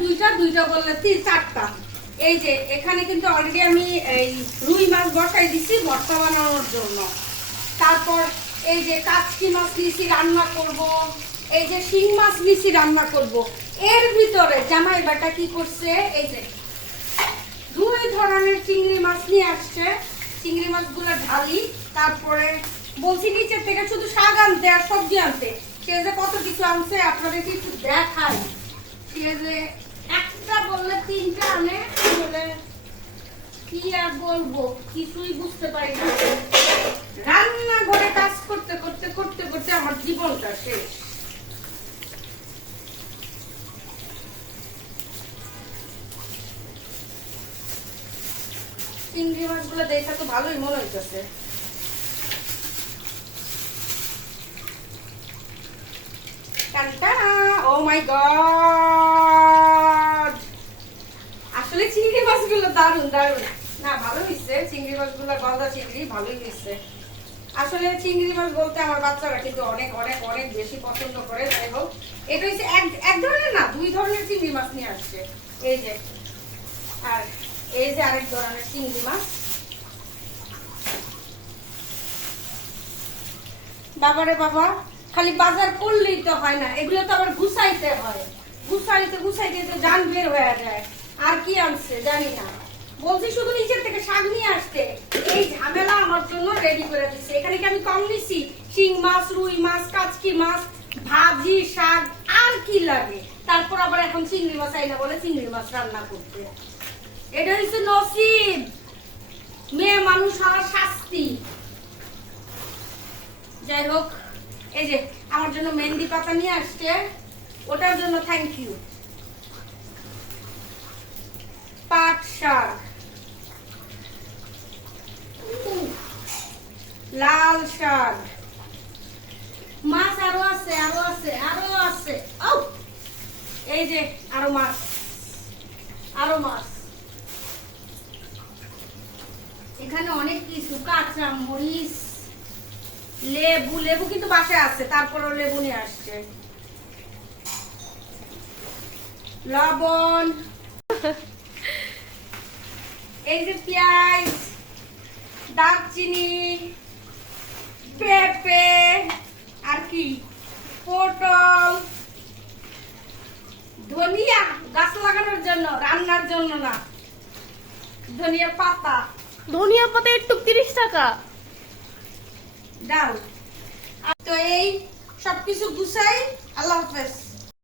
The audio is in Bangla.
দুইটা দুইটা বললে তিন, চারটা। এই যে, এখানে কিন্তু অলরেডি আমি এই রুই মাছ বসাই দিছি ভর্তা বানানোর জন্য। তারপর এই যে কাচকি মাছ নিয়েছি রান্না করব। এই যে শিং মাছ নিয়েছি রান্না করব। এর ভিতরে জামাই বাটা কি করছে? এই যে, দুই ধরনের চিংড়ি মাছ নিয়ে আসছে। চিংড়ি মাছগুলো ঢালি, তারপরে বলছি নিচের থেকে শুধু শাক আনতে আর সবজি আনতে। সে যে কত কিছু আনছে আপনাদেরকে একটু দেখাই। সে যে একটা বললে তিনটা আনে, বলে কি আর বলব? কিছুই বুঝতে পারি না। রান্না ঘরে কাজ করতে করতে করতে করতে আমার জীবনটা শেষ। চিংড়ি মাছগুলো দেখা তো ভালোই মনে হইতেছে। ও মাই গড আসলে চিংড়ি চিংড়ি আসলে চিংড়ি মাছ বলতে আমার বাচ্চারা কিন্তু অনেক অনেক অনেক বেশি পছন্দ করে। যাই হোক, এটা হচ্ছে এক ধরনের না, দুই ধরনের চিংড়ি মাছ নিয়ে আসছে। এই যে, আর এই যে আরেক ধরনের চিংড়ি মাছ। বাবারে বাবা, খালি বাজার করলেই তো হয় না। এগুলো তো আবার গুছাইতে হয়। গুছাইতে গুছাইতে তো জান বের হয়ে যায়। আর কি আনছে, জানি না। বলছি শুধু নিচের থেকে শাক নিয়ে আসতে। এই ঝামেলা আমার জন্য রেডি করে দিচ্ছে। এখানে কি আমি কম নিছি শিং মাছ, রুই মাছ, কাচকি মাছ, ভাজি, শাক, আর কি লাগে? তারপর আবার এখন চিংড়ি মাছ আইনা বলে চিংড়ি মাছ রান্না করতে। এটা হচ্ছে নসিব। মেয়ে মানুষ হওয়ার শাস্তি। যাই হোক, এই যে, আমার জন্য মেহেন্দি পাতা নিয়ে আসছে। ওটার জন্য থ্যাংক ইউ লাল শাক মাছ আরও আছে আরও আছে আরও আছে। ও এই যে, আরও মাছ। আরও মাছ। এখানে অনেক কিছু, কাঁচা মরিচ, লেবু লেবু কিন্তু বাসায় আছে, তারপরও লেবু নিয়ে আসছে। লবণ। এই যে পেঁয়াজ, দারচিনি। পেঁপে আর কি? পটল ধনিয়া গাছ লাগানোর জন্য রান্নার জন্য না। ধনিয়া পাতা। ধনিয়া পাতা একটু তিরিশ টাকা। দাও। তো এই সবকিছু গুছাই আল্লাহ হাফেজ।